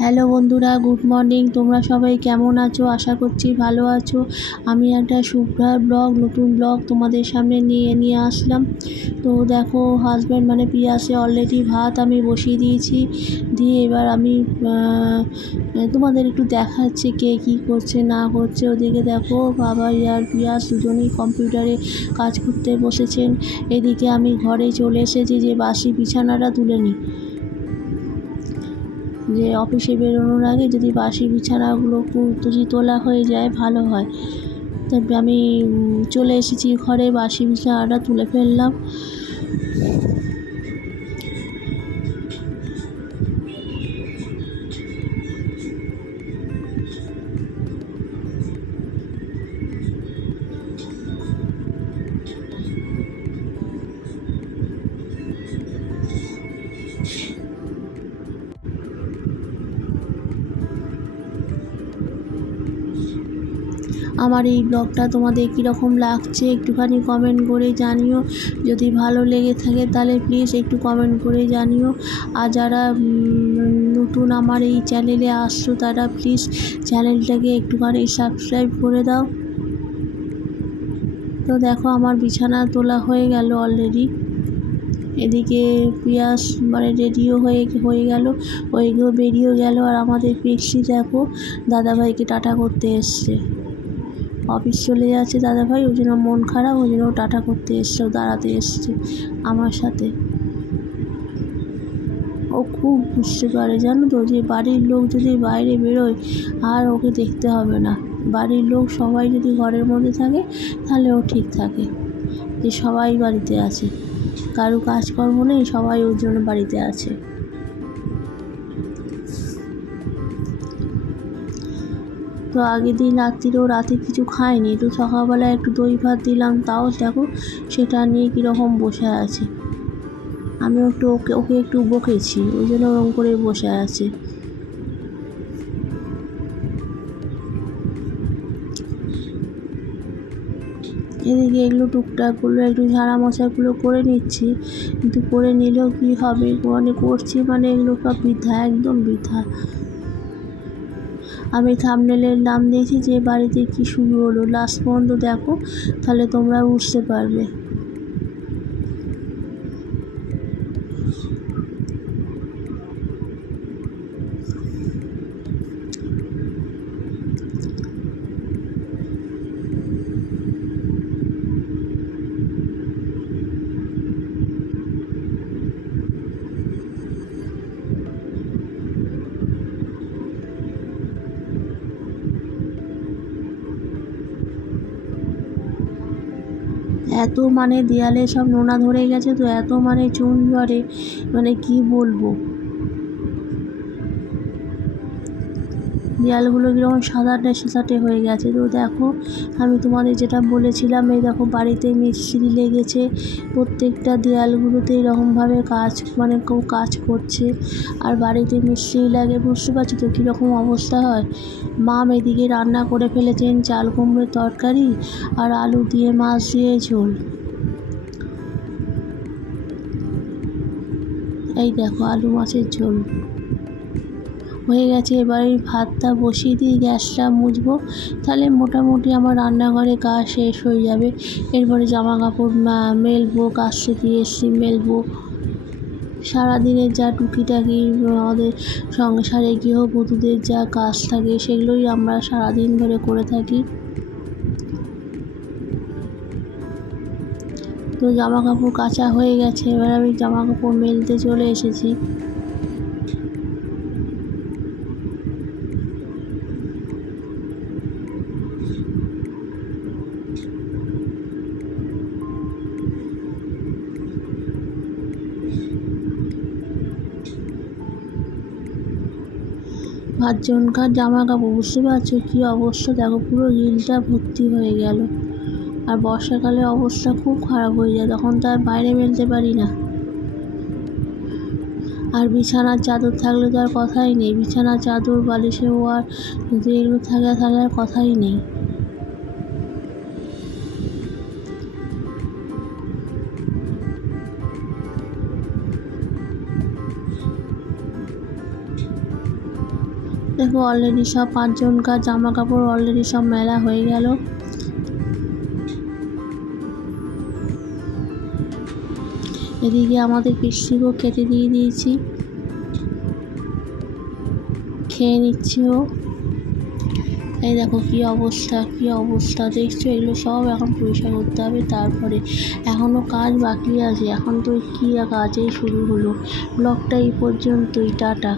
Hello বন্ধুরা, good morning. তোমরা সবাই কেমন আছো? আশা করছি ভালো আছো। আমি একটা শুভ্রার নতুন ব্লগ তোমাদের সামনে নিয়ে আসলাম। তো দেখো, হাজব্যান্ড মানে পিয়াসে অলরেডি ভাত আমি বসিয়ে দিয়েছি। দিয়ে এবার আমি তোমাদের একটু দেখাচ্ছি কে কী করছে না করছে। ওদিকে দেখো, বাবা আর পিয়াস দুজনেই কম্পিউটারে কাজ করতে বসেছেন। এদিকে আমি ঘরে চলে এসেছি যে বাসি বিছানাটা তুলে নিই, যে অফিসে বেরোনোর আগে যদি বাসি বিছানাগুলো যদি তোলা হয়ে যায় ভালো হয়। তবে আমি চলে এসেছি ঘরে, বাসি বিছানাটা তুলে ফেললাম। আমার এই ব্লগটা তোমাদের কীরকম লাগছে একটুখানি কমেন্ট করে জানিও। যদি ভালো লেগে থাকে তাহলে প্লিজ একটু কমেন্ট করে জানিও। আর যারা নতুন আমার এই চ্যানেলে আসছো তারা প্লিজ চ্যানেলটাকে একটুখানি সাবস্ক্রাইব করে দাও। তো দেখো, আমার বিছানা তোলা হয়ে গেল অলরেডি। এদিকে পিয়াস মানে রেডিও হয়ে গেল, ওইগুলো বেরিয়েও গেল। আর আমাদের পেক্সি দেখো দাদাভাইকে টাটা করতে এসছে। অফিস চলে যাচ্ছে দাদাভাই, ওই জন্য মন খারাপ, ওই জন্য টাটা করতে এসছে, দাঁড়াতে এসছে আমার সাথে। ও খুব বুঝতে পারে, জানো তো, যে বাড়ির লোক যদি বাইরে বেরোয় আর ওকে দেখতে হবে না। বাড়ির লোক সবাই যদি ঘরের মধ্যে থাকে তাহলে ও ঠিক থাকে, যে সবাই বাড়িতে আছে, কারো কাজকর্ম নেই, সবাই ওর জন্য বাড়িতে আছে। তো আগের দিন রাত্রিরেও রাতে কিছু খায়নি, তো সকালবেলা একটু দই ভাত দিলাম, তাও দেখো সেটা নিয়ে কীরকম বসে আছে। আমি একটু ওকে একটু বকেছি, ওই জন্য ওরকম করে বসে আছে। এদিকে এগুলো টুকটাকগুলো একটু ঝাড়া মশাগুলো করে নিচ্ছি, কিন্তু করে নিলেও কী হবে, মানে করছি মানে এগুলো সব বৃথা, একদম বৃথা। আমি থাম্বনেলের নাম দিয়েছি যে বাড়িতে কী শুরু হলো, লাস্ট পর্যন্ত দেখো, তাহলে তোমরা বুঝতে পারবে। এত মানে দেয়ালে সব নোনা ধরে গেছে, তো এত মানে চুন ঝরে, মানে কি বলবো। দেয়ালগুলো কীরকম সাদাটে হয়ে গেছে। তো দেখো, আমি তোমাদের যেটা বলেছিলাম, এই দেখো বাড়িতে মিস্ত্রি লেগেছে, প্রত্যেকটা দেয়ালগুলোতে এরকমভাবে কেউ কাজ করছে। আর বাড়িতে মিস্ত্রি লাগে, বুঝতে পারছি তো কীরকম অবস্থা হয়। মাম এদিকে রান্না করে ফেলেছেন চাল কুমড়োর তরকারি আর আলু দিয়ে মাছ দিয়ে ঝোল। এই দেখো আলু মাছের ঝোল হয়ে গেছে। এবার এই ভাতটা বসিয়ে দিয়ে গ্যাসটা মুছবো, তাহলে মোটামুটি আমার রান্নাঘরে কাজ শেষ হয়ে যাবে। এরপরে জামা কাপড় মেলবো, কাচতে দিয়ে এসে মেলবো। সারাদিনের যা টুকিটাকি আমাদের সংসারে গৃহবধূদের যা কাজ থাকে সেগুলোই আমরা সারাদিন ধরে করে থাকি। তো জামা কাপড় কাচা হয়ে গেছে, এবার আমি জামা কাপড় মেলতে চলে এসেছি। পাঁচজনকার জামা কাপড়, বুঝতে পারছো কী অবস্থা, দেখো পুরো রিলটা ভর্তি হয়ে গেল। আর বর্ষাকালে অবস্থা খুব খারাপ হয়ে যায়, তখন তো আর বাইরে মেলতে পারি না। আর বিছানার চাদর থাকলে তো আর কথাই নেই, বিছানার চাদর বালিশে ওয়ার যদি এগুলো থাকে তাহলে আর কথাই নেই। দেখো অলরেডি সব 5জনকার জামা কাপড় অলরেডি সব মেলা হয়ে গেল। এদিকে আমাদের পিসিকেও খেতে দিয়ে দিয়েছি, খেয়ে নিচ্ছে ও। এই দেখো কি অবস্থা দেখছো, এগুলো সব এখন পরিষ্কার করতে হবে। তারপরে এখনও কাজ বাকি আছে, এখন তো কি কাজই শুরু হলো। ব্লগটা এই পর্যন্তই, টাটা।